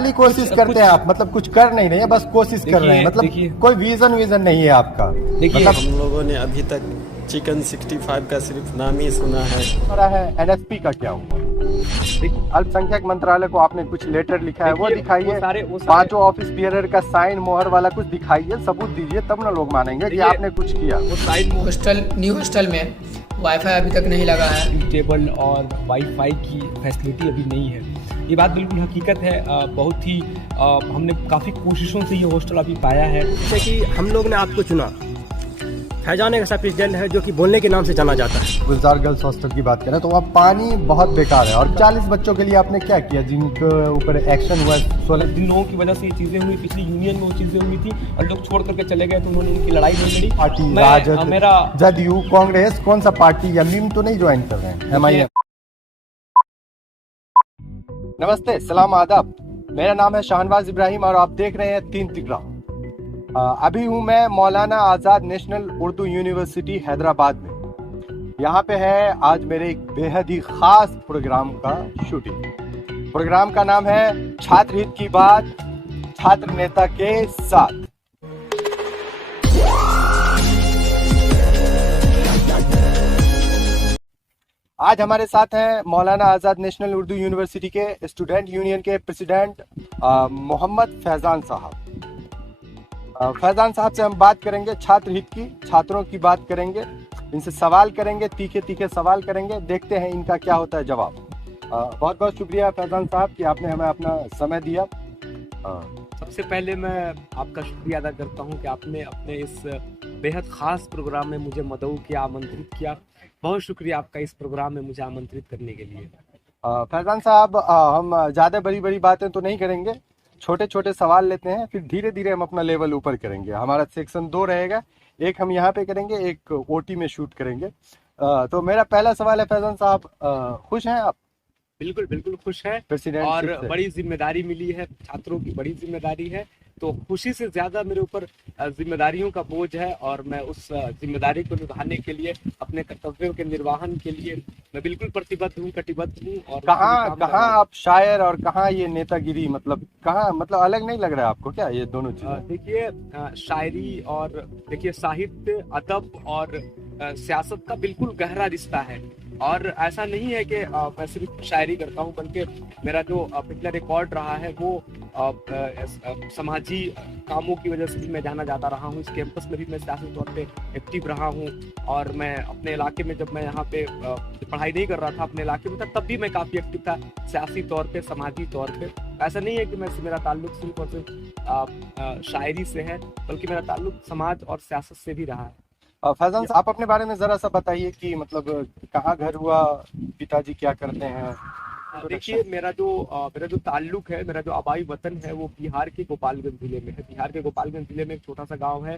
खाली कोशिश करते हैं आप, मतलब कुछ कर नहीं रहे हैं, बस कोशिश कर रहे हैं, मतलब कोई विजन नहीं है आपका। देखिए मतलब हम लोगों ने अभी तक चिकन 65 का सिर्फ नाम ही सुना है। रहा है एनएसपी का क्या हुआ? अल्पसंख्यक मंत्रालय को आपने कुछ लेटर लिखा है, वो दिखाइए। पांचों ऑफिस बियरर का साइन मोहर वाला कुछ दिखाइए, सबूत दीजिए, तब ना लोग मानेंगे कि आपने कुछ किया। वो साइन न्यू हॉस्टल में वाईफाई अभी तक नहीं लगा है। टेबल और वाईफाई की फैसिलिटी अभी नहीं है। ये बात बिल्कुल हकीकत है। बहुत ही हमने काफ़ी कोशिशों से ये हॉस्टल अभी पाया है। जैसे कि हम लोग ने आपको चुना, फैजान एक ऐसा प्रेसिडेंट है जो कि बोलने के नाम से जाना जाता है। गुलजार गर्ल्स हॉस्टल की बात करें तो वहाँ पानी बहुत बेकार है, और 40 बच्चों के लिए आपने क्या किया जिनके ऊपर एक्शन हुआ? 16 जिन लोगों की वजह से ये चीज़ें हुई, पिछली यूनियन में वो चीज़ें हुई थी और लोग छोड़ करके चले गए, तो उन्होंने उनकी लड़ाई नहीं लड़ी। पार्टी राजद, जदयू, कांग्रेस, कौन सा पार्टी या मीम तो नहीं ज्वाइन कर रहे हैं? एमआईएम। नमस्ते, सलाम, आदाब। मेरा नाम है शाहनवाज इब्राहिम और आप देख रहे हैं 3 तिगड़ा। अभी हूँ मैं मौलाना आज़ाद नेशनल उर्दू यूनिवर्सिटी हैदराबाद में। यहाँ पे है आज मेरे एक बेहद ही खास प्रोग्राम का शूटिंग। प्रोग्राम का नाम है छात्र हित की बात छात्र नेता के साथ। आज हमारे साथ हैं मौलाना आज़ाद नेशनल उर्दू यूनिवर्सिटी के स्टूडेंट यूनियन के प्रेसिडेंट मोहम्मद फैजान साहब। फैजान साहब से हम बात करेंगे छात्र हित की, छात्रों की बात करेंगे, इनसे सवाल करेंगे, तीखे तीखे सवाल करेंगे, देखते हैं इनका क्या होता है जवाब। बहुत बहुत शुक्रिया फैजान साहब कि आपने हमें अपना समय दिया। सबसे पहले मैं आपका शुक्रिया अदा करता हूं कि आपने अपने इस बेहद ख़ास प्रोग्राम में मुझे मदऊ किया, आमंत्रित किया। बहुत शुक्रिया आपका इस प्रोग्राम में मुझे आमंत्रित करने के लिए। फैजान साहब, हम ज़्यादा बड़ी बड़ी बातें तो नहीं करेंगे, छोटे छोटे सवाल लेते हैं, फिर धीरे धीरे हम अपना लेवल ऊपर करेंगे। हमारा सेक्शन 2 रहेगा, एक हम यहाँ पे करेंगे, एक ओटी में शूट करेंगे। तो मेरा पहला सवाल है फैजान साहब, खुश हैं आप? बिल्कुल बिल्कुल खुश है प्रेसिडेंट और बड़ी जिम्मेदारी मिली है, छात्रों की बड़ी जिम्मेदारी है, तो खुशी से ज्यादा मेरे ऊपर जिम्मेदारियों का बोझ है और मैं उस जिम्मेदारी को निभाने के लिए, अपने कर्तव्यों के निर्वहन के लिए मैं बिल्कुल प्रतिबद्ध हूँ, कटिबद्ध हूँ। और कहाँ आप शायर और कहाँ ये नेतागिरी, मतलब कहाँ, मतलब अलग नहीं लग रहा है आपको क्या ये दोनों चीजें? देखिए, शायरी और देखिए साहित्य, अदब और सियासत का बिल्कुल गहरा रिश्ता है। और ऐसा नहीं है कि मैं सिर्फ शायरी करता हूँ, बल्कि मेरा जो पिछला रिकॉर्ड रहा है वो समाजी कामों की वजह से भी मैं जाना जाता रहा हूँ। इस कैंपस में भी मैं सियासी तौर पे एक्टिव रहा हूँ और मैं अपने इलाके में, जब मैं यहाँ पे पढ़ाई नहीं कर रहा था, अपने इलाके में था, तब भी मैं काफ़ी एक्टिव था सियासी तौर पे, समाजी तौर पे। ऐसा नहीं है कि मेरा ताल्लुक सिर्फ और सिर्फ शायरी से है, बल्कि मेरा ताल्लुक समाज और सियासत से भी रहा है। फैजान साहब, आप अपने बारे में जरा सा बताइए कि मतलब कहाँ घर हुआ, पिताजी क्या करते हैं? देखिए, मेरा जो ताल्लुक है, मेरा जो आबाई वतन है वो बिहार के गोपालगंज जिले में है। बिहार के गोपालगंज जिले में एक छोटा सा गांव है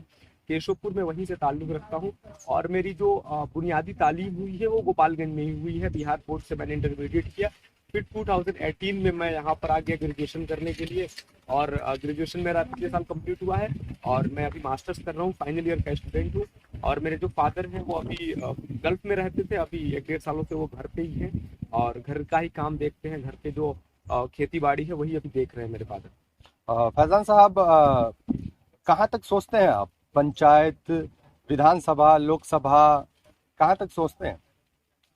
केशवपुर में, वहीं से ताल्लुक रखता हूँ। और मेरी जो बुनियादी तालीम हुई है वो गोपालगंज में ही हुई है। बिहार बोर्ड से मैंने इंटरमीडिएट किया, फिर 2018 में मैं यहाँ पर आ गया ग्रेजुएशन करने के लिए, और ग्रेजुएशन मेरा पिछले साल कंप्लीट हुआ है और मैं अभी मास्टर्स कर रहा हूँ, फाइनल ईयर का स्टूडेंट हूँ। और मेरे जो फादर हैं वो अभी गल्फ में रहते थे, अभी 1-1.5 सालों से वो घर पे ही हैं और घर का ही काम देखते हैं। घर के जो खेती बाड़ी है वही अभी देख रहे हैं मेरे फादर। फैजान साहब, कहाँ तक सोचते हैं आप, पंचायत, विधानसभा, लोकसभा, कहाँ तक सोचते हैं?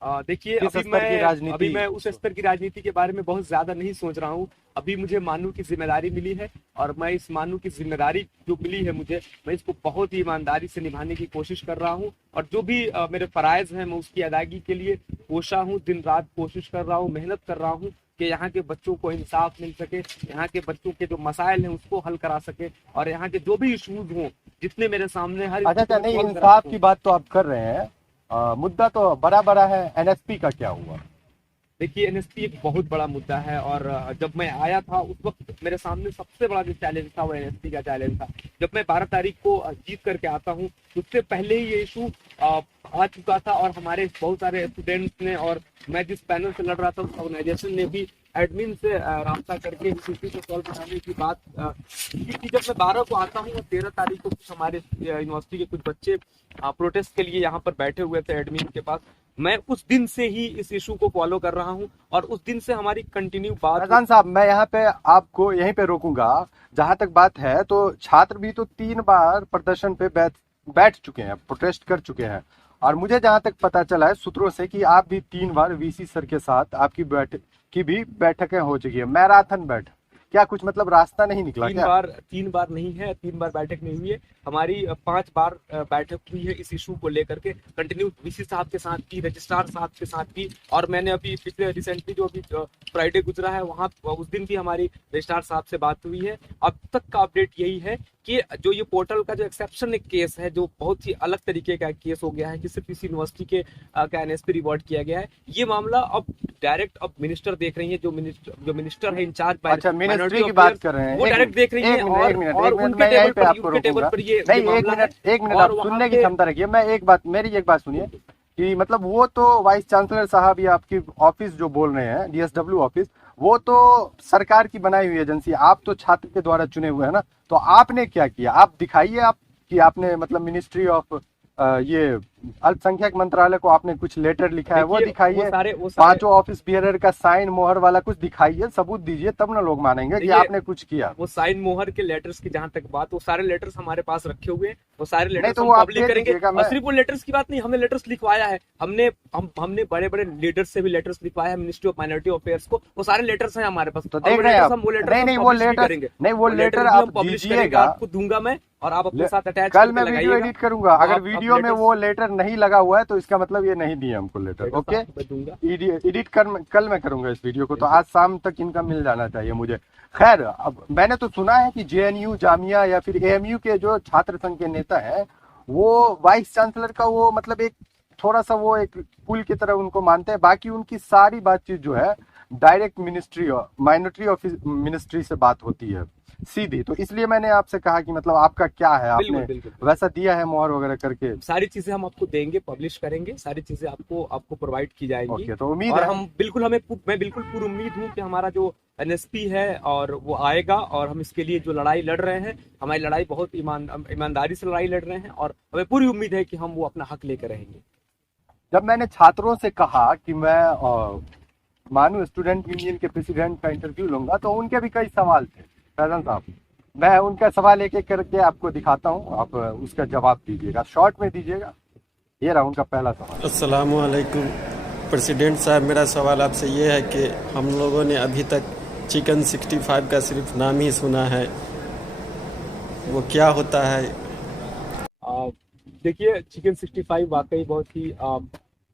देखिए, अभी मैं उस स्तर की राजनीति के बारे में बहुत ज्यादा नहीं सोच रहा हूँ। अभी मुझे मानू की जिम्मेदारी मिली है और मैं इस मानू की जिम्मेदारी जो मिली है मुझे, मैं इसको बहुत ही ईमानदारी से निभाने की कोशिश कर रहा हूँ। और जो भी मेरे फराइज हैं मैं उसकी अदायगी के लिए कोशा हूँ, दिन रात कोशिश कर रहा हूँ, मेहनत कर रहा हूँ कि यहाँ के बच्चों को इंसाफ मिल सके, यहाँ के बच्चों के जो मसाइल हैं उसको हल करा सके, और यहाँ के जो भी इशूज हों जितने मेरे सामने हर। अच्छा, नहीं, इंसाफ की बात तो आप कर रहे हैं, मुद्दा तो बड़ा है। एनएसपी का क्या हुआ? देखिए, एनएसपी एक बहुत बड़ा मुद्दा है और जब मैं आया था उस वक्त मेरे सामने सबसे बड़ा जो चैलेंज था वो एनएसपी का चैलेंज था। जब मैं 12 तारीख को जीत करके आता हूँ, उससे पहले ही ये इशू आ चुका था और हमारे बहुत सारे स्टूडेंट्स ने, और मैं जिस पैनल से लड़ रहा था उस ऑर्गेनाइजेशन ने भी एडमिन से राब्ता करके इस इशू को सॉल्व कराने की बात की। जब मैं 12 को आता हूँ और 13 तारीख को कुछ हमारे यूनिवर्सिटी के कुछ बच्चे प्रोटेस्ट के लिए यहाँ पर बैठे हुए थे एडमिन के पास, मैं उस दिन से ही इस इशू को फॉलो कर रहा हूं और उस दिन से हमारी कंटिन्यू बात। फैजान साहब, मैं यहाँ पे आपको यहीं पे रोकूंगा। जहां तक बात है तो छात्र भी तो 3 बार प्रदर्शन पे बैठ चुके हैं, प्रोटेस्ट कर चुके हैं, और मुझे जहां तक पता चला है सूत्रों से कि आप भी 3 बार वीसी सर के साथ आपकी बैठकें हो चुकी है, मैराथन बैठक। क्या कुछ मतलब रास्ता नहीं निकला? 3 बार नहीं है, 3 बार बैठक नहीं हुई है, हमारी 5 बार बैठक हुई है इस इशू को लेकर के, कंटिन्यू वीसी साहब के साथ की, रजिस्ट्रार साहब के साथ की, और मैंने अभी पिछले रिसेंटली जो अभी फ्राइडे गुजरा है वहाँ उस दिन भी हमारी रजिस्ट्रार साहब से बात हुई है। अब तक का अपडेट यही है कि जो ये पोर्टल का जो एक्सेप्शन एक केस है, जो बहुत ही अलग तरीके का केस हो गया है कि सिर्फ इस यूनिवर्सिटी के का एनएसपी रिवॉर्ड किया गया है, ये मामला अब डायरेक्ट अब मिनिस्टर देख रही है, जो मिनिस्टर है इंचार्ज। अच्छा, मिनिस्ट्री की बात कर रहे हैं, वो डायरेक्ट देख रही है और उनके टेबल पर ये एक मिनट आप सुनने की क्षमता रखिए। मेरी एक बात सुनिए कि मतलब वो तो वाइस चांसलर साहब या आपकी ऑफिस जो बोल रहे हैं, डीएसडब्ल्यू ऑफिस, वो तो सरकार की बनाई हुई एजेंसी, आप तो छात्र के द्वारा चुने हुए हैं ना, तो आपने क्या किया? आप दिखाइए आप कि आपने मतलब मिनिस्ट्री ऑफ ये अल्पसंख्यक मंत्रालय को आपने कुछ लेटर लिखा है, वो दिखाइए। 5 ऑफिस बियरर का साइन मोहर वाला कुछ दिखाइए, सबूत दीजिए, तब ना लोग मानेंगे कि आपने कुछ किया। वो साइन मोहर के लेटर्स की जहां तक बात, वो सारे लेटर्स हमारे पास रखे हुए हैं, वो सारे लेटर्स तो हम पब्लिक करेंगे। और सिर्फ वो लेटर्स की बात नहीं, हमने लेटर्स लिखवाया है, हमने बड़े बड़े लीडर्स से भी लेटर्स लिखवाया है, मिनिस्ट्री ऑफ माइनॉरिटी अफेयर्स को, वो सारे लेटर्स हैं हमारे पास। तो देख रहे हैं आप, वो लेटर आप दीजिएगा, आपको दूंगा मैं, और आप अपने साथ अटैच कल मैं वीडियो एडिट करूंगा। अगर वीडियो में वो लेटर नहीं लगा हुआ है तो इसका मतलब ये नहीं दिया हमको लेटर। ओके, एडिट कल मैं करूंगा इस वीडियो को, तो आज शाम तक इनका मिल जाना चाहिए मुझे। खैर, अब मैंने तो सुना है कि जेएनयू, जामिया या फिर एएमयू के जो छात्र संघ के नेता हैं, वो वाइस चांसलर का वो मतलब एक थोड़ा सा वो एक पुल की तरह उनको मानते हैं, बाकी उनकी सारी बातचीत जो है direct ministry minority office ministry से बात होती है सीधी। तो इसलिए मैंने आपसे कहा कि मतलब आपका क्या है, आपने वैसा दिया है मोहर वगैरह करके? सारी चीजें हम आपको देंगे, पब्लिश करेंगे, सारी चीजें आपको प्रोवाइड की जाएंगी। तो उम्मीद और है मैं बिल्कुल पूरी उम्मीद हूँ कि हमारा जो एनएसपी है और वो आएगा, और हम इसके लिए जो लड़ाई लड़ रहे हैं, हमारी लड़ाई बहुत ईमानदारी से लड़ाई लड़ रहे हैं, और हमें पूरी उम्मीद है कि हम वो अपना हक लेकर रहेंगे। जब मैंने छात्रों से कहा कि मैं मानू स्टूडेंट यूनियन के प्रेसिडेंट का इंटरव्यू लूंगा, तो उनके भी कई सवाल थे। फैजान साहब, मैं उनका सवाल एक एक करके आपको दिखाता हूँ, आप उसका जवाब दीजिएगा, शॉर्ट में दीजिएगा। ये रहा उनका पहला सवाल। अस्सलामु अलैकुम प्रेसिडेंट साहब, मेरा सवाल आपसे ये है कि हम लोगों ने अभी तक चिकन 65 का सिर्फ नाम ही सुना है, वो क्या होता है? देखिए, चिकन 65 वाकई बहुत ही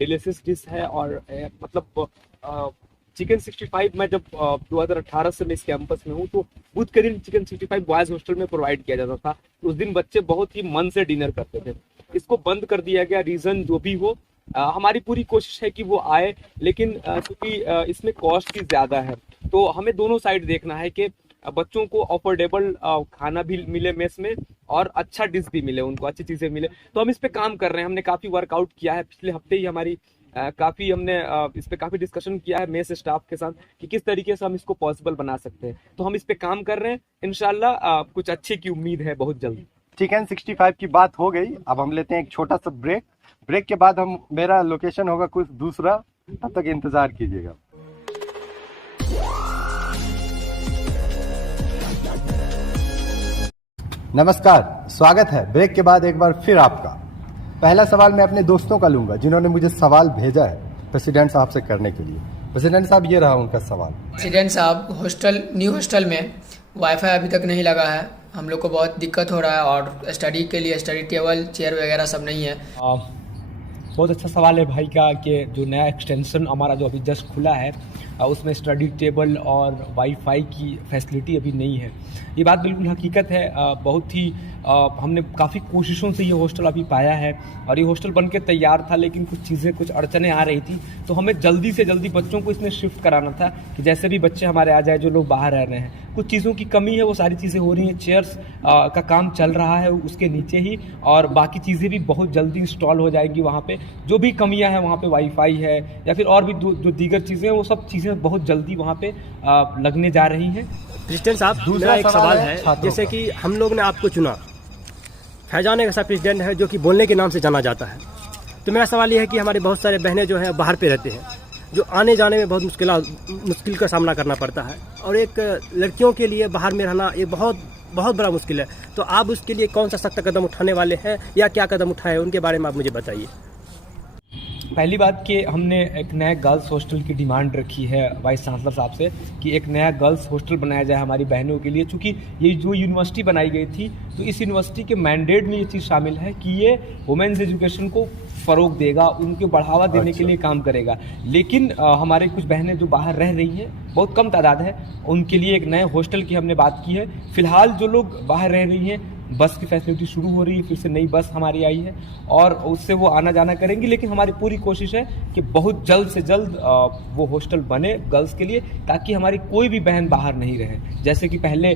डिलीशियस डिश है, और मतलब चिकन 65 मैं जब 2018 से मैं इस कैंपस में हूँ, तो बुध के दिन चिकन 65 बॉयज हॉस्टल में प्रोवाइड किया जाता था। उस दिन बच्चे बहुत ही मन से डिनर करते थे। इसको बंद कर दिया गया, रीजन जो भी हो। हमारी पूरी कोशिश है कि वो आए, लेकिन क्योंकि इसमें कॉस्ट भी ज्यादा है, तो हमें दोनों साइड देखना है कि बच्चों को अफोर्डेबल खाना भी मिले मेस में, और अच्छा डिश भी मिले, उनको अच्छी चीजें मिले। तो हम इस पे काम कर रहे हैं, हमने काफी वर्कआउट किया है। पिछले हफ्ते ही हमने इस पे काफी डिस्कशन किया है मेस स्टाफ के साथ कि किस तरीके से हम इसको पॉसिबल बना सकते हैं। तो हम इस पे काम कर रहे हैं, इंशाल्लाह कुछ अच्छे की उम्मीद है बहुत जल्दी। चिकन 65 की बात हो गई, अब हम लेते हैं एक छोटा सा ब्रेक के बाद मेरा लोकेशन होगा कुछ दूसरा, तब तक इंतजार कीजिएगा। नमस्कार, स्वागत है ब्रेक के बाद एक बार फिर आपका। पहला सवाल मैं अपने दोस्तों का लूंगा जिन्होंने मुझे सवाल भेजा है प्रेसिडेंट साहब से करने के लिए। प्रेसिडेंट साहब, ये रहा उनका सवाल। प्रेसिडेंट साहब, न्यू हॉस्टल में वाईफाई अभी तक नहीं लगा है, हम लोग को बहुत दिक्कत हो रहा है, और स्टडी के लिए स्टडी टेबल, चेयर वगैरह सब नहीं है। बहुत अच्छा सवाल है भाई का कि जो नया एक्सटेंशन हमारा जो अभी जस्ट खुला है, उसमें स्टडी टेबल और वाईफाई की फैसिलिटी अभी नहीं है। ये बात बिल्कुल हकीकत है। बहुत ही हमने काफ़ी कोशिशों से ये हॉस्टल अभी पाया है, और ये हॉस्टल बनके तैयार था, लेकिन कुछ अड़चनें आ रही थी, तो हमें जल्दी से जल्दी बच्चों को इसमें शिफ्ट कराना था कि जैसे भी बच्चे हमारे आ जाए, जो लोग बाहर रह रहे हैं। कुछ चीज़ों की कमी है, वो सारी चीज़ें हो रही हैं। चेयर्स का काम चल रहा है उसके नीचे ही, और बाकी चीज़ें भी बहुत जल्दी इंस्टॉल हो जाएगी वहाँ पे। जो भी कमियाँ हैं वहाँ पे, वाईफाई है या फिर और भी जो दीगर चीज़ें हैं, वो सब चीज़ें बहुत जल्दी वहाँ पे लगने जा रही हैं। प्रेसिडेंट साहब, दूसरा एक सवाल है, जैसे कि हम लोग ने आपको चुना, फैजान एक ऐसा प्रेसिडेंट है जो कि बोलने के नाम से जाना जाता है, तो मेरा सवाल ये है कि हमारे बहुत सारे बहनें जो हैं बाहर पे रहते हैं, जो आने जाने में बहुत मुश्किल का सामना करना पड़ता है, और एक लड़कियों के लिए बाहर में रहना ये बहुत बहुत बड़ा मुश्किल है। तो आप उसके लिए कौन सा सख्त कदम उठाने वाले हैं या क्या कदम उठाए, उनके बारे में आप मुझे बताइए। पहली बात कि हमने एक नया गर्ल्स हॉस्टल की डिमांड रखी है वाइस चांसलर साहब से कि एक नया गर्ल्स हॉस्टल बनाया जाए हमारी बहनों के लिए, क्योंकि ये जो यूनिवर्सिटी बनाई गई थी तो इस यूनिवर्सिटी के मैंडेट में ये चीज़ शामिल है कि ये वुमेन्स एजुकेशन को फ़रोग देगा, उनके बढ़ावा देने के लिए काम करेगा। लेकिन हमारे कुछ बहनें जो बाहर रह रही हैं, बहुत कम तादाद है, उनके लिए एक नए हॉस्टल की हमने बात की है। फ़िलहाल जो लोग बाहर रह रही हैं, बस की फैसिलिटी शुरू हो रही है, फिर से नई बस हमारी आई है और उससे वो आना जाना करेंगी। लेकिन हमारी पूरी कोशिश है कि बहुत जल्द से जल्द वो हॉस्टल बने गर्ल्स के लिए, ताकि हमारी कोई भी बहन बाहर नहीं रहे। जैसे कि पहले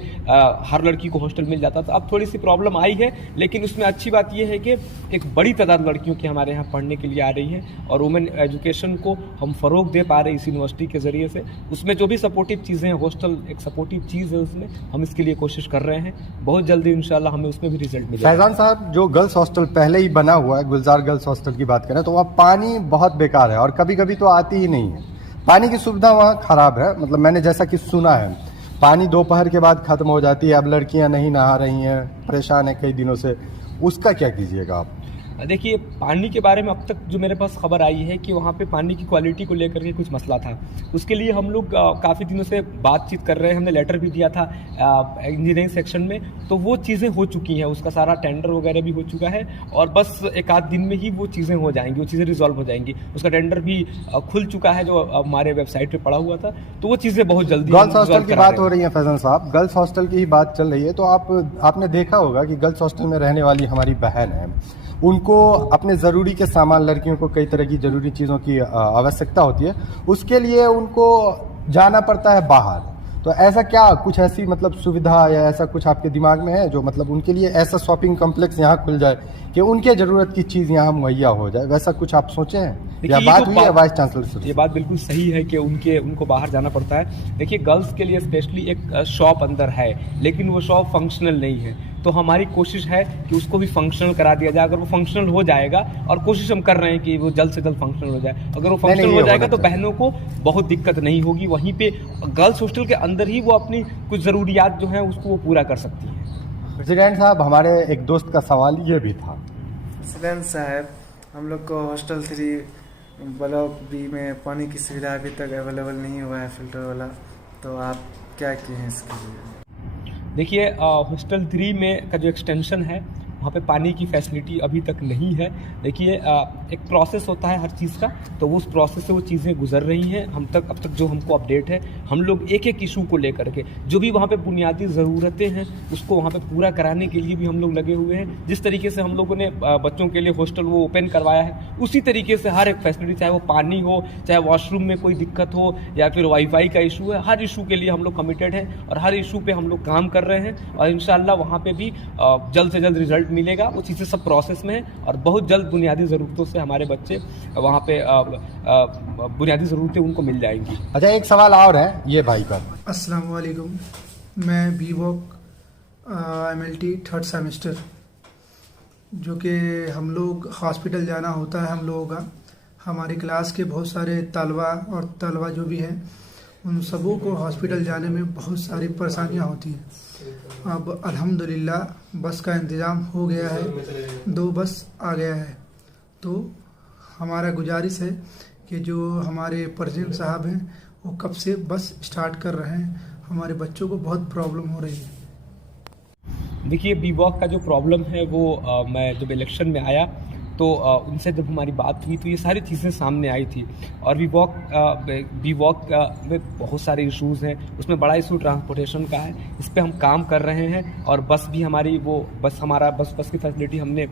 हर लड़की को हॉस्टल मिल जाता था, अब थोड़ी सी प्रॉब्लम आई है, लेकिन उसमें अच्छी बात यह है कि एक बड़ी तादाद लड़कियों की हमारे यहाँ पढ़ने के लिए आ रही है और वुमेन एजुकेशन को हम फ़रोग दे पा रहे हैं इस यूनिवर्सिटी के ज़रिए से। उसमें जो भी सपोर्टिव चीज़ें हैं, हॉस्टल एक सपोर्टिव चीज़ है, उसमें हम इसके लिए कोशिश कर रहे हैं। बहुत जल्दी इंशाल्लाह हमें उसमें भी रिजल्ट मिलेगा। फैजान साहब, जो गर्ल्स हॉस्टल पहले ही बना हुआ है, गुलजार गर्ल्स हॉस्टल की बात करें तो वहाँ पानी बहुत बेकार है और कभी कभी तो आती ही नहीं है। पानी की सुविधा वहाँ खराब है, मतलब मैंने जैसा कि सुना है पानी दोपहर के बाद खत्म हो जाती है। अब लड़कियाँ नहीं नहा रही हैं, परेशान है कई दिनों से, उसका क्या कीजिएगा आप? देखिए, पानी के बारे में अब तक जो मेरे पास खबर आई है कि वहाँ पे पानी की क्वालिटी को लेकर के कुछ मसला था। उसके लिए हम लोग काफ़ी दिनों से बातचीत कर रहे हैं, हमने लेटर भी दिया था इंजीनियरिंग सेक्शन में, तो वो चीज़ें हो चुकी हैं, उसका सारा टेंडर वगैरह भी हो चुका है और बस एक आध दिन में ही वो चीज़ें हो जाएंगी, वो चीज़ें रिजॉल्व हो जाएंगी। उसका टेंडर भी खुल चुका है जो हमारे वेबसाइट पर पड़ा हुआ था, तो वो चीज़ें बहुत जल्दी। गर्ल्स हॉस्टल की बात हो रही है फैजान साहब, गर्ल्स हॉस्टल की ही बात चल रही है, तो आपने देखा होगा कि गर्ल्स हॉस्टल में रहने वाली हमारी बहन है, उनको अपने ज़रूरी के सामान, लड़कियों को कई तरह की ज़रूरी चीज़ों की आवश्यकता होती है, उसके लिए उनको जाना पड़ता है बाहर। तो ऐसा क्या कुछ ऐसी मतलब सुविधा या ऐसा कुछ आपके दिमाग में है जो मतलब उनके लिए ऐसा शॉपिंग कॉम्प्लेक्स यहाँ खुल जाए कि उनके ज़रूरत की चीज़ यहाँ मुहैया हो जाए, वैसा कुछ आप सोचे हैं या बात हुई है वाइस चांसलर से? ये बात बिल्कुल सही है कि उनको बाहर जाना पड़ता है। देखिए, गर्ल्स के लिए स्पेशली एक शॉप अंदर है, लेकिन वो शॉप फंक्शनल नहीं है, तो हमारी कोशिश है कि उसको भी फंक्शनल करा दिया जाए। अगर वो फंक्शनल हो जाएगा, और कोशिश हम कर रहे हैं कि वो जल्द से जल्द फंक्शनल हो जाए, अगर वो फंक्शनल हो जाएगा तो बहनों को बहुत दिक्कत नहीं होगी। वहीं पे गर्ल्स हॉस्टल के अंदर ही वो अपनी कुछ ज़रूरियात जो हैं उसको वो पूरा कर सकती है। प्रेसिडेंट साहब, हमारे एक दोस्त का सवाल ये भी था। प्रेसिडेंट साहब, हम लोग को हॉस्टल 3 ब्लॉक बी में पानी की सुविधा अभी तक अवेलेबल नहीं हुआ है, फिल्टर वाला, तो आप क्या किए हैं इसके लिए? देखिए, हॉस्टल 3 में का जो एक्सटेंशन है वहाँ पे पानी की फैसिलिटी अभी तक नहीं है। देखिए, एक प्रोसेस होता है हर चीज़ का, तो उस प्रोसेस से वो चीज़ें गुजर रही हैं। अब तक जो हमको अपडेट है, हम लोग एक एक इशू को लेकर के जो भी वहाँ पे बुनियादी ज़रूरतें हैं उसको वहाँ पे पूरा कराने के लिए भी हम लोग लगे हुए हैं। जिस तरीके से हम लोगों ने बच्चों के लिए हॉस्टल वो ओपन करवाया है, उसी तरीके से हर एक फैसिलिटी, चाहे वो पानी हो, चाहे वॉशरूम में कोई दिक्कत हो या फिर वाईफाई का इशू है, हर इशू के लिए हम लोग कमिटेड हैं और हर इशू पे हम लोग काम कर रहे हैं और इंशाल्लाह वहाँ पे भी जल्द से जल्द रिजल्ट मिलेगा। वो चीज़ें सब प्रोसेस में है और बहुत जल्द बुनियादी ज़रूरतों से हमारे बच्चे वहाँ पे बुनियादी ज़रूरतें उनको मिल जाएंगी। अच्छा, एक सवाल और है ये भाई का। अस्सलाम वालेकुम, मैं BVOC MLT 3rd सेमेस्टर, जो कि हम लोग हॉस्पिटल जाना होता है हम लोगों का। हमारी क्लास के बहुत सारे तलबा जो भी हैं, उन सबों को हॉस्पिटल जाने में बहुत सारी परेशानियां होती हैं। अब अल्हम्दुलिल्लाह बस का इंतज़ाम हो गया है, 2 बस आ गया है। तो हमारा गुजारिश है कि जो हमारे प्रेसिडेंट साहब हैं वो कब से बस स्टार्ट कर रहे हैं, हमारे बच्चों को बहुत प्रॉब्लम हो रही है। देखिए, BVOC का जो प्रॉब्लम है वो मैं जब इलेक्शन में आया तो उनसे जब हमारी बात हुई तो ये सारी चीज़ें सामने आई थी। और BVOC में बहुत सारे इश्यूज़ हैं, उसमें बड़ा इशू ट्रांसपोर्टेशन का है, इस पे हम काम कर रहे हैं। और बस भी हमारी बस की फैसिलिटी हमने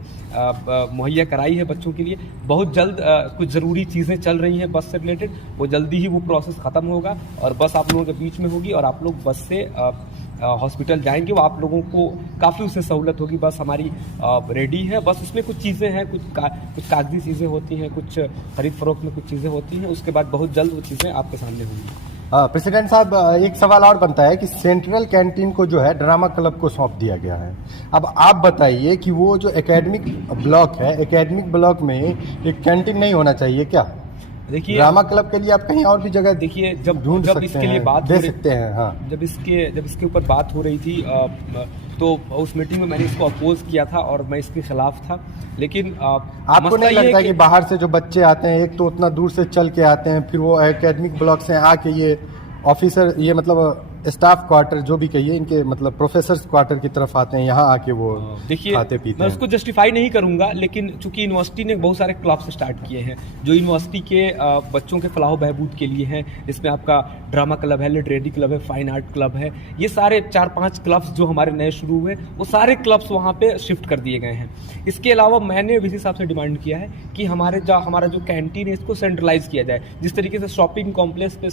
मुहैया कराई है बच्चों के लिए। बहुत जल्द कुछ ज़रूरी चीज़ें चल रही हैं बस से रिलेटेड, वो जल्दी ही वो प्रोसेस ख़त्म होगा और बस आप लोगों के बीच में होगी और आप लोग बस से हॉस्पिटल जाएंगे। वो आप लोगों को काफ़ी उससे सहूलत होगी। बस हमारी रेडी है, बस उसमें कुछ चीज़ें हैं, कुछ कागजी चीज़ें होती हैं, कुछ खरीद फरोख्त में कुछ चीज़ें होती हैं, उसके बाद बहुत जल्द वो चीज़ें आपके सामने होंगी। प्रेसिडेंट साहब, एक सवाल और बनता है कि सेंट्रल कैंटीन को जो है ड्रामा क्लब को सौंप दिया गया है। अब आप बताइए कि वो जो एकेडमिक ब्लॉक है, एकेडमिक ब्लॉक में एक कैंटीन नहीं होना चाहिए क्या? देखिए, ड्रामा क्लब के लिए आप कहीं और भी जगह देखिए, जब सकते इसके लिए हैं, बात दे हो रही- सकते हैं। हाँ, जब इसके ऊपर बात हो रही थी तो उस मीटिंग में मैंने इसको अपोज किया था और मैं इसके खिलाफ था। लेकिन आपको मसला नहीं ये लगता है कि बाहर से जो बच्चे आते हैं, एक तो उतना दूर से चल के आते हैं, फिर वो एकेडमिक ब्लॉक से आके ये ऑफिसर, ये मतलब स्टाफ क्वार्टर जो भी कहिए, इनके मतलब प्रोफेसर्स क्वार्टर की तरफ आते हैं, यहाँ आके वो देखिए, खाते पीते मैं हैं। उसको जस्टिफाई नहीं करूंगा, लेकिन चूंकि यूनिवर्सिटी ने बहुत सारे क्लब्स स्टार्ट किए हैं जो यूनिवर्सिटी के बच्चों के फलाह बहबूद के लिए हैं। इसमें आपका ड्रामा क्लब है, लिटरेरी क्लब है, फाइन आर्ट क्लब है। ये सारे 4-5 क्लब्स जो हमारे नए शुरू हुए, वो सारे क्लब्स वहाँ पे शिफ्ट कर दिए गए हैं। इसके अलावा मैंने वीसी साहब से डिमांड किया है कि हमारा जो कैंटीन है इसको सेंट्रलाइज किया जाए। जिस तरीके से शॉपिंग कॉम्प्लेक्स पे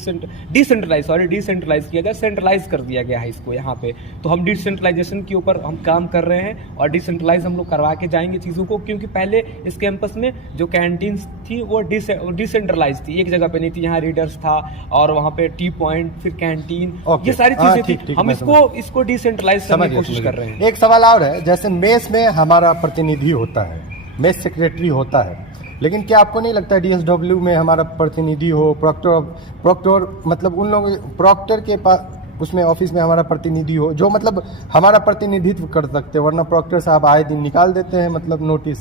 डिसेंट्रलाइज किया जाए, सेंट्रलाइज कर दिया गया है इसको यहाँ पे। तो हम डिसेंट्रलाइजेशन के ऊपर हम काम कर रहे हैं और डिसेंट्रलाइज हम लोग करवा के जाएंगे चीज़ों को, क्योंकि पहले इस कैंपस में जो कैंटीन थी वो डिसेंट्रलाइज थी, एक जगह पे नहीं थी। यहाँ रीडर्स था और वहाँ पे टी पॉइंट, फिर कैंटीन, ये सारी चीजें थी। हम इसको डिसेंट्रलाइज करने की कोशिश कर रहे हैं। एक सवाल और है, जैसे मेस में हमारा प्रतिनिधि होता है, मेस सेक्रेटरी होता है, लेकिन क्या आपको नहीं लगता है डीएसडब्ल्यू में हमारा प्रतिनिधि हो, प्रॉक्टर मतलब उन लोग प्रॉक्टर के पास उसमें ऑफिस में हमारा प्रतिनिधि हो, जो मतलब हमारा प्रतिनिधित्व कर सकते हैं, वरना प्रॉक्टर साहब आए दिन निकाल देते हैं मतलब नोटिस।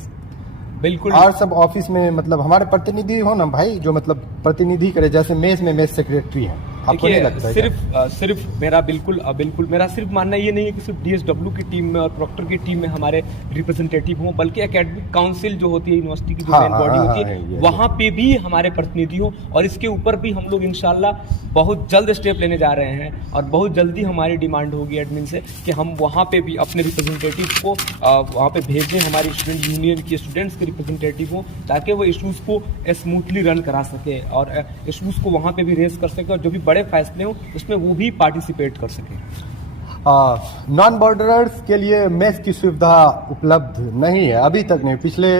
बिल्कुल, और सब ऑफिस में मतलब हमारे प्रतिनिधि हो ना भाई, जो मतलब प्रतिनिधि करे, जैसे मेस में मेस सेक्रेटरी है। आपको नहीं लगता है सिर्फ मेरा बिल्कुल मेरा सिर्फ मानना ये नहीं है कि सिर्फ डीएसडब्ल्यू की टीम में और प्रॉक्टर की टीम में हमारे रिप्रेजेंटेटिव हों, बल्कि एकेडमिक काउंसिल जो होती है यूनिवर्सिटी की, जो मेन बॉडी होती है, वहाँ पे भी हमारे प्रतिनिधि हों। और इसके ऊपर भी हम लोग इंशाल्लाह बहुत जल्द स्टेप लेने जा रहे हैं और बहुत जल्दी हमारी डिमांड होगी एडमिन से कि हम वहाँ पे भी अपने रिप्रेजेंटेटिव को वहाँ पे भेजें, हमारी स्टूडेंट यूनियन के स्टूडेंट्स के रिप्रेजेंटेटिव हों, ताकि वो इशूज़ को स्मूथली रन करा सके और इशूज़ को वहाँ पे भी रेज कर सके और जो भी बड़े फैसले हों उसमें वो भी पार्टिसिपेट कर सके। नॉन बॉर्डरर्स के लिए मेस की सुविधा उपलब्ध नहीं है अभी तक, नहीं। पिछले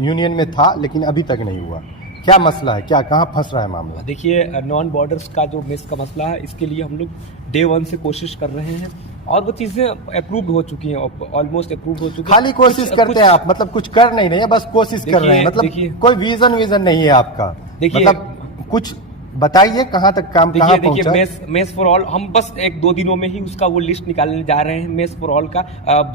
यूनियन में था लेकिन अभी तक नहीं हुआ। क्या मसला है, क्या कहाँ फंस रहा है मामला? देखिए, नॉन बॉर्डर्स का जो मेस का मसला है, इसके लिए हम लोग डे 1 से कोशिश कर रहे हैं और वो चीजें अप्रूव्ड हो चुकी हैं, ऑलमोस्ट अप्रूव्ड हो चुकी हैं। खाली कोशिश करते हैं आप, मतलब कुछ कर नहीं रहे हैं, बस कोशिश कर रहे हैं, मतलब कोई विजन नहीं है आपका। मतलब कुछ बताइए कहाँ तक काम कहाँ पहुंचा? मेस फॉर ऑल हम बस 1-2 दिनों में ही उसका वो लिस्ट निकालने जा रहे हैं। मेस फॉर ऑल का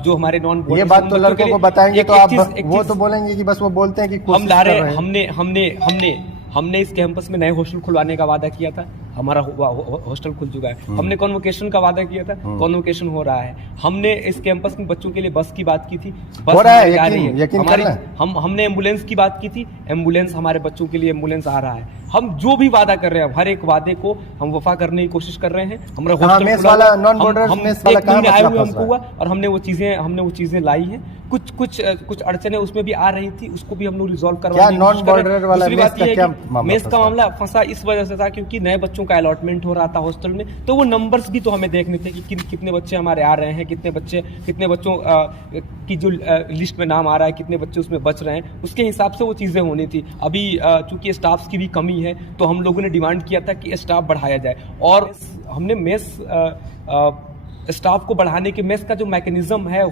जो हमारे नॉन बॉर्डर, ये बात तो लड़कों को बताएंगे तो आप वो तो बोलेंगे कि बस वो बोलते हैं कि हम ला रहे हैं। हमने इस कैंपस में नए हॉस्टल खुलवाने का वादा किया था, हमारा हॉस्टल खुल चुका है। हमने कॉन्वोकेशन का वादा किया था, कॉन्वोकेशन हो रहा है। हमने इस कैंपस में बच्चों के लिए बस की बात की थी, बस हो रहा है, यकीन हमने एम्बुलेंस की बात की थी, एम्बुलेंस हमारे बच्चों के लिए एम्बुलेंस आ रहा है। हम जो भी वादा कर रहे हैं, हर एक वादे को हम वफा करने की कोशिश कर रहे हैं। हमारा हमको हुआ और हमने वो चीजें लाई हैं। कुछ अड़चने उसमें भी आ रही थी, उसको भी हम लोग रिजॉल्व करवाने की कोशिश कर रहे हैं। दूसरी बात ये है कि मेस का मामला फंसा इस वजह से था क्योंकि नए बच्चों का अलॉटमेंट हो रहा था हॉस्टल में, तो वो नंबर्स भी तो हमें देखने थे कि कितने बच्चे हमारे आ रहे हैं, कितने बच्चों की जो लिस्ट में नाम आ रहा है, कितने बच्चे उसमें बच रहे हैं, उसके हिसाब से वो चीज़ें होनी थी। अभी चूंकि स्टाफ्स की भी कमी है तो हम लोगों ने डिमांड किया था कि स्टाफ बढ़ाया जाए और हमने मेस स्टाफ को बढ़ाने के मेस का जो मैकेनिज्म है,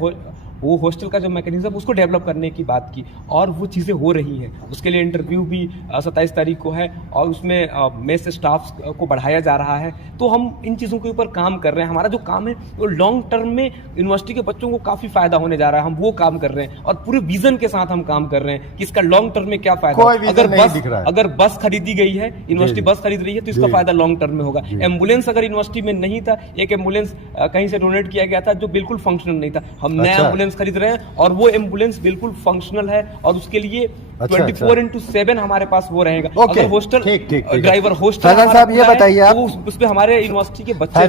वो हॉस्टल का जो मैकेनिज्म उसको डेवलप करने की बात की और वो चीज़ें हो रही हैं। उसके लिए इंटरव्यू भी 27 तारीख को है और उसमें मेस स्टाफ को बढ़ाया जा रहा है। तो हम इन चीज़ों के ऊपर काम कर रहे हैं। हमारा जो काम है वो लॉन्ग टर्म में यूनिवर्सिटी के बच्चों को काफ़ी फायदा होने जा रहा है, हम वो काम कर रहे हैं और पूरे विजन के साथ हम काम कर रहे हैं कि इसका लॉन्ग टर्म में क्या फायदा। अगर बस खरीदी गई है, यूनिवर्सिटी बस खरीद रही है तो इसका फायदा लॉन्ग टर्म में होगा। एम्बुलेंस अगर यूनिवर्सिटी में नहीं था, एक एम्बुलेंस कहीं से डोनेट किया गया था जो बिल्कुल फंक्शनल नहीं था, हम नया एम्बुलेंस खरीद रहे हैं और वो एम्बुलेंस बिल्कुल फंक्शनल है और उसके लिए 24/7 हमारे पास वो रहेगा। अगर हॉस्टल ड्राइवर हॉस्टल साहब ये बताइए आप, उसमें हमारे यूनिवर्सिटी के बच्चे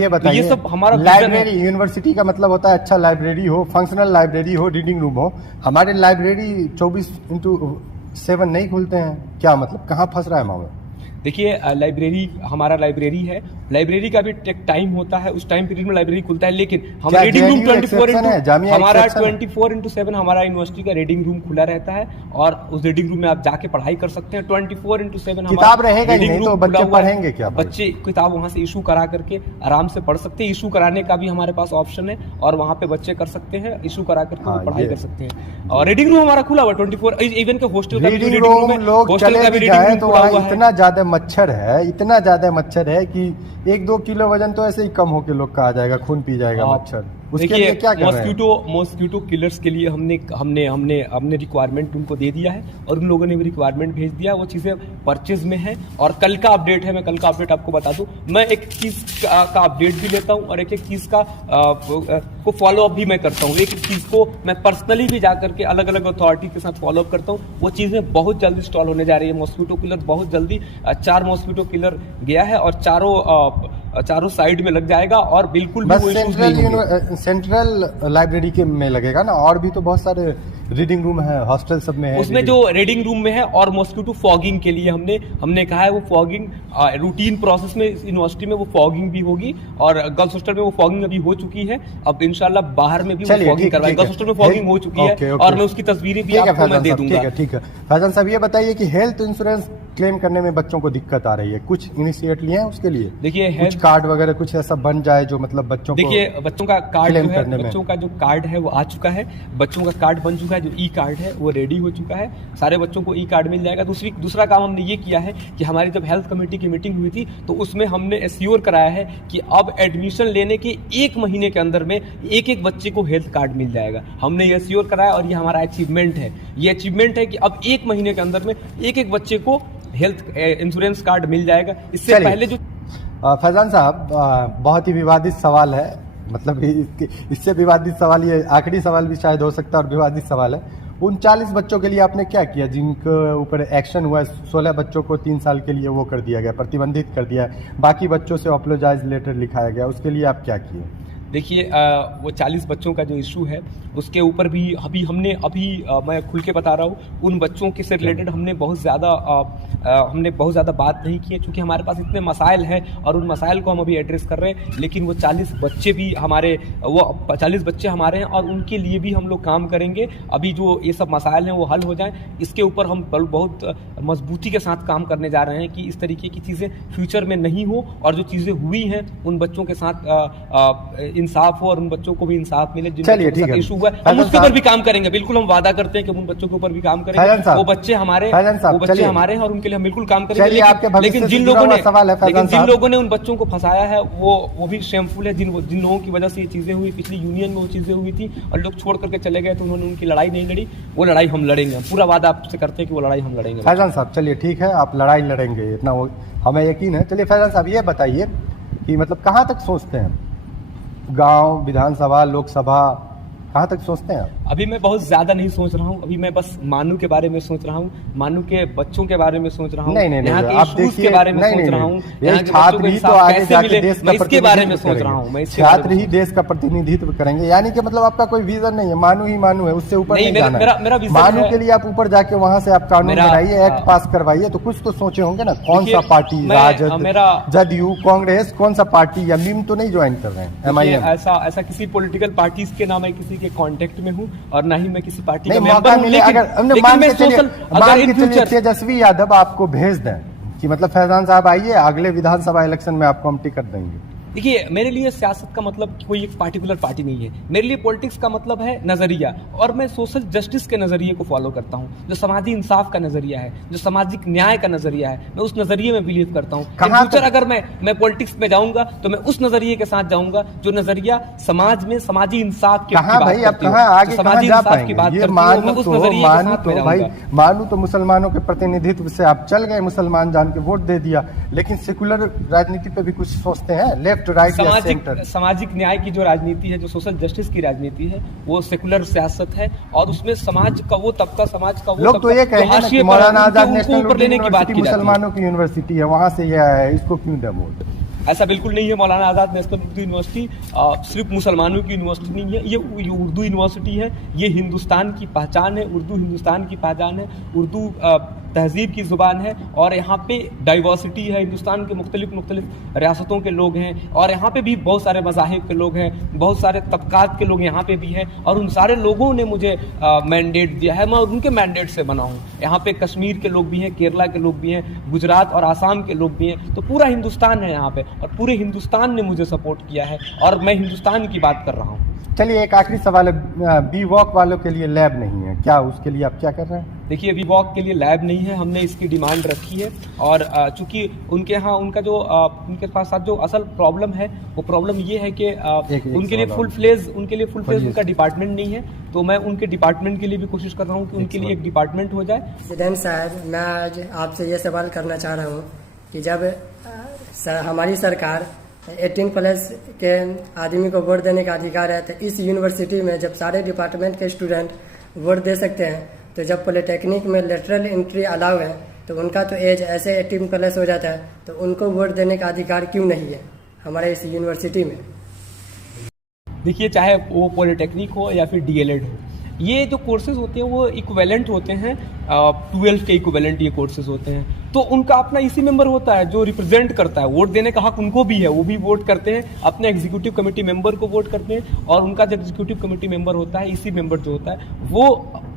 ये बताइए, ये सब हमारा लाइब्रेरी, यूनिवर्सिटी का मतलब होता है अच्छा लाइब्रेरी हो, फंक्शनल लाइब्रेरी हो, रीडिंग रूम हो। हमारे लाइब्रेरी 24/7 नहीं खुलते हैं, क्या मतलब कहाँ फंस रहा है मामला? देखिए लाइब्रेरी हमारा लाइब्रेरी है, लाइब्रेरी का भी एक टाइम होता है, उस टाइम पीरियड में लाइब्रेरी खुलता है, लेकिन हम क्या रीडिंग रूम JNU 24 हमारा exception है? 24/7 हमारा यूनिवर्सिटी का रीडिंग रूम खुला रहता है और उस रीडिंग रूम में आप जाके पढ़ाई कर सकते हैं। 24/7 किताब रहेगा ही नहीं तो बच्चे पढ़ेंगे क्या? बच्चे किताब वहां से इशू करा करके आराम से पढ़ सकते हैं। इशू कराने का भी हमारे पास ऑप्शन है और वहां पे बच्चे कर सकते हैं, इशू करा करके वो हाँ, पढ़ाई ये। कर सकते हैं। और रीडिंग रूम हमारा खुला हुआ 24, इवन के हॉस्टल का भी रीडिंग रीडिंग रूम है, लोग हॉस्टल चले का भी भी रीडिंग जाए रूम तो खुला वहाँ हुआ है। इतना ज्यादा मच्छर है, इतना ज्यादा मच्छर है कि 1-2 किलो वजन तो ऐसे ही कम होके लोग का आ जाएगा, खून पी जाएगा मच्छर। उसके लिए क्या कर रहे हैं? मॉस्किटो किलर्स के लिए हमने रिक्वायरमेंट उनको दे दिया है और उन लोगों ने भी रिक्वायरमेंट भेज दिया। वो चीज़ें परचेज में है और कल का अपडेट है, मैं कल का अपडेट आपको बता दूं। मैं एक चीज़ का अपडेट भी लेता हूं और एक चीज़ का को फॉलो अप भी मैं करता हूं। एक चीज़ को मैं पर्सनली भी जा करके अलग अलग अथॉरिटी के साथ फॉलो अप करता हूं। वो चीज़ें बहुत जल्दी इंस्टॉल होने जा रही है। मॉस्किटो किलर बहुत जल्दी 4 मॉस्किटो किलर गया है और चारों साइड में लग जाएगा और बिल्कुल भी बस वो issues नहीं होंगे। सेंट्रल लाइब्रेरी के में लगेगा ना? और भी तो बहुत सारे रीडिंग रूम है, हॉस्टल सब में है। उसमें जो रीडिंग रूम में है और मॉस्किटो फॉगिंग के लिए हमने कहा है वो फॉगिंग रूटीन प्रोसेस में यूनिवर्सिटी में वो फॉगिंग भी होगी और गर्ल्स हॉस्टल में वो फॉगिंग अभी हो चुकी है। अब इंशाल्लाह बाहर में भी वो फॉगिंग करवाएंगे। गर्ल्स हॉस्टल में फॉगिंग हो चुकी है और मैं उसकी तस्वीरें भी आपको मैं दे दूंगा। ठीक है फैजान साहब, ये बताइए कि हेल्थ इंश्योरेंस क्लेम करने में बच्चों को दिक्कत आ रही है, कुछ इनिशिएट लिए हैं उसके लिए? देखिए कुछ कार्ड वगैरह कुछ ऐसा बन जाए जो मतलब बच्चों को, देखिए बच्चों का कार्ड claim जो है, करने में। बच्चों का जो कार्ड है वो आ चुका है, बच्चों का कार्ड बन चुका है, जो ई कार्ड है वो रेडी हो चुका है, सारे बच्चों को ई कार्ड मिल जाएगा। दूसरा काम हमने ये किया है कि हमारी जब हेल्थ कमेटी की मीटिंग हुई थी तो उसमें हमने एश्योर कराया है कि अब एडमिशन लेने के 1 महीने के अंदर में एक बच्चे को हेल्थ कार्ड मिल जाएगा। हमने ये एश्योर कराया और ये हमारा अचीवमेंट है। ये अचीवमेंट है कि अब 1 महीने के अंदर में एक बच्चे को हेल्थ इंश्योरेंस कार्ड मिल जाएगा। इससे पहले जो फैजान साहब, बहुत ही विवादित सवाल है, मतलब इससे विवादित सवाल, ये आखिरी सवाल भी शायद हो सकता है और विवादित सवाल है। 39 बच्चों के लिए आपने क्या किया जिनके ऊपर एक्शन हुआ है? 16 बच्चों को 3 साल के लिए वो कर दिया गया, प्रतिबंधित कर दिया, बाकी बच्चों से अपोलोजाइज लेटर लिखाया गया, उसके लिए आप क्या किए? देखिए वो 40 बच्चों का जो इशू है उसके ऊपर भी मैं खुल के बता रहा हूँ, उन बच्चों के से रिलेटेड हमने बहुत ज़्यादा बात नहीं की है क्योंकि हमारे पास इतने मसाइल हैं और उन मसाइल को हम अभी एड्रेस कर रहे हैं। लेकिन वो 40 बच्चे भी हमारे हैं और उनके लिए भी हम लोग काम करेंगे। अभी जो ये सब मसाइल हैं वो हल हो जाएं, इसके ऊपर हम बहुत मजबूती के साथ काम करने जा रहे हैं कि इस तरीके की चीज़ें फ्यूचर में नहीं हो और जो चीज़ें हुई हैं उन बच्चों के साथ इंसाफ हो और उन बच्चों को भी इंसाफ मिले जिनके इशू हुआ है। हम उसके ऊपर भी काम करेंगे, बिल्कुल हम वादा करते हैं कि उन बच्चों के ऊपर भी काम करेंगे। वो बच्चे हमारे हैं और उनके लिए हम बिल्कुल काम करेंगे। लेकिन जिन लोगों ने उन बच्चों को फंसाया है वो भी शेमफुल है। जिन लोगों की वजह से ये चीजें हुई, पिछली यूनियन में वो चीजें हुई थी और लोग छोड़ करके चले गए तो उन्होंने उनकी लड़ाई नहीं लड़ी। वो लड़ाई हम लड़ेंगे, पूरा वादा आपसे करते हैं कि वो लड़ाई हम लड़ेंगे। फैजान साहब चलिए ठीक है, आप लड़ाई लड़ेंगे इतना वो हमें यकीन है। चलिए फैजान साहब ये बताइए कि मतलब कहाँ तक सोचते हैं, गांव, विधानसभा, लोकसभा, कहाँ तक सोचते हैं? अभी मैं बहुत ज्यादा नहीं सोच रहा हूँ, अभी मैं बस मानू के बारे में सोच रहा हूँ, मानू के बच्चों के बारे में सोच रहा हूँ, यहाँ के इश्यूज के बारे में सोच रहा हूँ, छात्र ही तो आगे जाके देश का इसके बारे में सोच रहा हूँ। छात्र ही देश का प्रतिनिधित्व करेंगे, यानी कि मतलब आपका कोई विजन नहीं है, मानू ही मानू है, उससे ऊपर नहीं जाना है। मानू के लिए आप ऊपर जाके वहां से आप कानून बनाइए, एक्ट पास करवाइए, तो कुछ तो सोचे होंगे ना, कौन सा पार्टी, राजद, जदयू, कांग्रेस, कौन सा पार्टी या मीम तो नहीं ज्वाइन कर रहे हैं? MIM ऐसा किसी पॉलिटिकल पार्टीज के नाम है किसी के कांटेक्ट में हूं और ना ही मैं किसी पार्टी का मेंबर हूं। लेकिन मान के चलिए तेजस्वी यादव आपको भेज दें कि मतलब फैजान साहब आइए, अगले विधानसभा इलेक्शन में आपको हम टिकट देंगे। देखिए मेरे लिए सियासत का मतलब कोई एक पार्टिकुलर पार्टी नहीं है। मेरे लिए पॉलिटिक्स का मतलब है नजरिया, और मैं सोशल जस्टिस के नजरिए को फॉलो करता हूं, जो समाजी इंसाफ का नजरिया है, जो सामाजिक न्याय का नजरिया है, मैं उस नजरिए में बिलीव करता हूं। फ्यूचर अगर मैं पॉलिटिक्स में जाऊंगा तो मैं उस नजरिए के साथ जाऊंगा जो नजरिया समाज में समाजी इंसाफ की बात। मानू तो मुसलमानों के प्रतिनिधित्व से आप चल गए, मुसलमान जान के वोट दे दिया, लेकिन सेकुलर राजनीति पे भी कुछ सोचते हैं, लेफ्ट राइट या सेंटर? सामाजिक न्याय की जो राजनीति है, जो सोशल जस्टिस की राजनीति है, वो सेकुलर सियासत है और उसमें समाज का वो तबका, समाज का वो लोग तो ये कहेंगे कि मौलाना आजाद नेशनल ऊपर लेने की बात, मुसलमानों की यूनिवर्सिटी है, वहां से ये आया है, इसको क्यों डेमोट? ऐसा बिल्कुल नहीं है। मौलाना आजाद नेशनल उर्दू यूनिवर्सिटी सिर्फ मुसलमानों की यूनिवर्सिटी नहीं है, ये उर्दू यूनिवर्सिटी है, ये हिंदुस्तान की पहचान है, उर्दू हिंदुस्तान की पहचान है। उर्दू तहजीब की ज़ुबान है और यहाँ पे डाइवर्सिटी है। हिंदुस्तान के मुख्तलिफ रियासतों के लोग हैं और यहाँ पे भी बहुत सारे मज़ाहिब के लोग हैं, बहुत सारे तबकात के लोग यहाँ पे भी हैं और उन सारे लोगों ने मुझे मैंडेट दिया है, मैं उनके मैंडेट से बना हूँ। यहाँ पे कश्मीर के लोग भी हैं, केरला के लोग भी हैं, गुजरात और आसाम के लोग भी हैं, तो पूरा हिंदुस्तान है यहाँ पे और पूरे हिंदुस्तान ने मुझे सपोर्ट किया है और मैं हिंदुस्तान की बात कर रहा हूँ। चलिए एक आखिरी सवाल है, बी वॉक वालों के लिए लैब नहीं है, क्या उसके लिए आप क्या कर रहे हैं? देखिए, वी वॉक के लिए लैब नहीं है, हमने इसकी डिमांड रखी है और चूंकि उनके यहाँ उनका जो उनके पास साथ जो असल प्रॉब्लम है वो प्रॉब्लम ये है कि उनके लिए फुल फ्लेज उनका डिपार्टमेंट नहीं है, तो मैं उनके डिपार्टमेंट के लिए भी कोशिश कर रहा हूँ कि उनके लिए एक डिपार्टमेंट हो जाए। प्रेसिडेंट साहब, मैं आज आपसे ये सवाल करना चाह रहा हूँ कि जब हमारी सरकार 18+ के आदमी को वोट देने का अधिकार है, तो इस यूनिवर्सिटी में जब सारे डिपार्टमेंट के स्टूडेंट वोट दे सकते हैं, तो जब पॉलिटेक्निक में लेटरल एंट्री अलाउ है तो उनका तो एज ऐसे 18+ हो जाता है, तो उनको वोट देने का अधिकार क्यों नहीं है हमारे इस यूनिवर्सिटी में? देखिए, चाहे वो पॉलिटेक्निक हो या फिर डीएलएड हो, ये जो कोर्सेज होते हैं वो इक्विवेलेंट होते हैं, 12 के इक्विवेलेंट ये कोर्सेज होते हैं, तो उनका अपना इसी मेंबर होता है जो रिप्रेजेंट करता है। वोट देने का हक उनको भी है, वो भी वोट करते हैं, अपने एग्जीक्यूटिव कमेटी मेंबर को वोट करते हैं और उनका जो एग्जीक्यूटिव कमेटी मेंबर होता है, इसी मेंबर जो होता है वो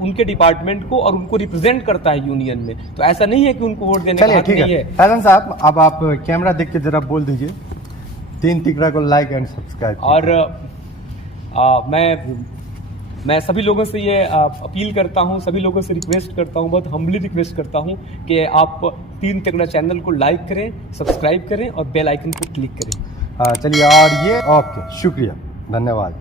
उनके डिपार्टमेंट को और उनको रिप्रेजेंट करता है यूनियन में। तो ऐसा नहीं है कि उनको वोट देने का हक नहीं है। फैजान साहब, अब आप कैमरा देख के जरा बोल दीजिए 3 तिकड़ा को लाइक एंड सब्सक्राइब। और मैं सभी लोगों से ये अपील करता हूँ, सभी लोगों से रिक्वेस्ट करता हूँ, बहुत हम्बली रिक्वेस्ट करता हूँ कि आप 3 तिकड़ा चैनल को लाइक करें, सब्सक्राइब करें और बेल आइकन को क्लिक करें। चलिए, और ये ओके, शुक्रिया, धन्यवाद।